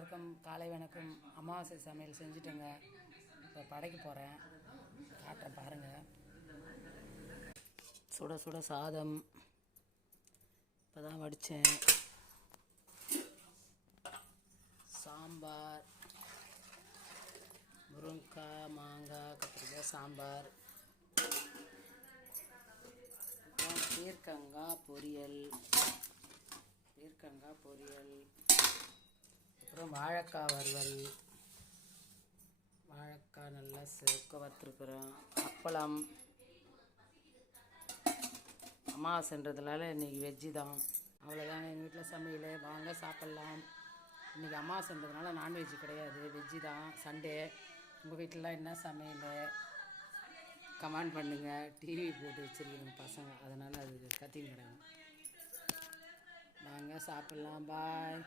எல்லாருக்கும் காலை வணக்கம். அமாவாசை சமையல் செஞ்சுட்டேங்க. இப்போ படைக்க போகிறேன், காட்டுறேன் பாருங்கள். சுட சுட சாதம் இப்போ தான் வடித்தேன். சாம்பார், முருங்கைக்காய் மாங்காய் கத்திரிக்காய் சாம்பார், அப்புறம் பீர்க்கங்காய் பொரியல், அப்புறம் வாழைக்காய் வறுவல், வாழைக்காய் நல்லா செக்க வறுத்துருக்குறோம். அப்பளம். அமாவாசைன்றதுனால இன்றைக்கி வெஜ்ஜு தான். அவ்வளோதாங்க எங்கள் வீட்டில் சமையல். வாங்க சாப்பிட்லாம். இன்றைக்கி அமாவாசைன்றதுனால நான்வெஜ்ஜு கிடையாது, வெஜ்ஜு தான். சண்டே. உங்கள் வீட்டிலலாம் என்ன சமையல் கமெண்ட் பண்ணுங்கள். டிவி போட்டு வச்சுருக்கீங்க பசங்க, அதனால் அது கத்தின்னு கிடக்கும். வாங்க சாப்பிட்லாம். பாய்.